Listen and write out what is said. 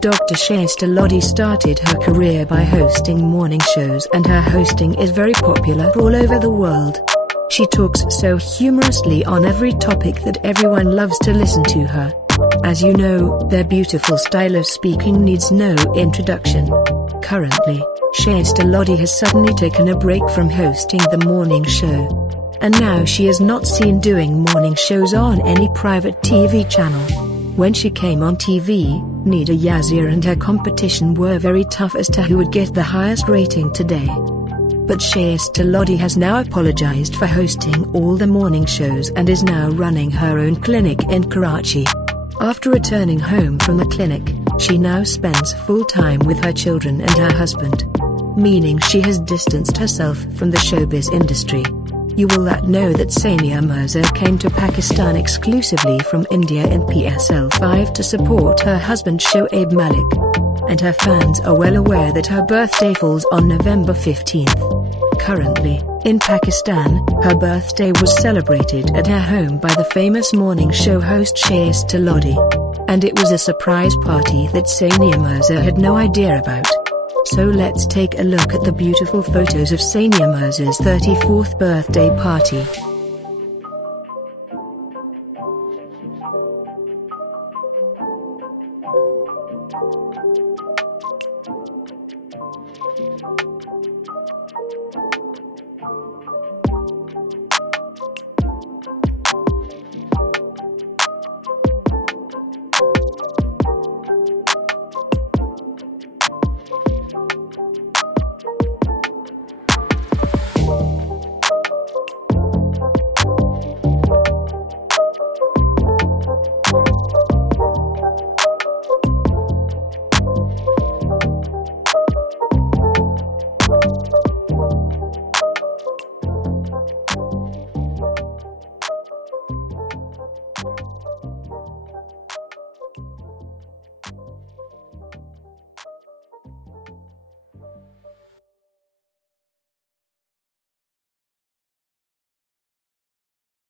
Dr. Shaista Lodhi started her career by hosting morning shows, and her hosting is very popular all over the world. She talks so humorously on every topic that everyone loves to listen to her. As you know, their beautiful style of speaking needs no introduction. Currently, Shaista Lodhi has suddenly taken a break from hosting the morning show. And now she is not seen doing morning shows on any private TV channel. When she came on TV, Nida Yazir and her competition were very tough as to who would get the highest rating today. But Shaista Lodhi has now apologized for hosting all the morning shows and is now running her own clinic in Karachi. After returning home from the clinic, she now spends full time with her children and her husband, meaning she has distanced herself from the showbiz industry. You will know that Sania Mirza came to Pakistan exclusively from India in PSL 5 to support her husband Shoaib Malik. And her fans are well aware that her birthday falls on November 15th. Currently, in Pakistan, her birthday was celebrated at her home by the famous morning show host Shaista Lodhi. And it was a surprise party that Sania Mirza had no idea about. So let's take a look at the beautiful photos of Sania Mirza's 34th birthday party.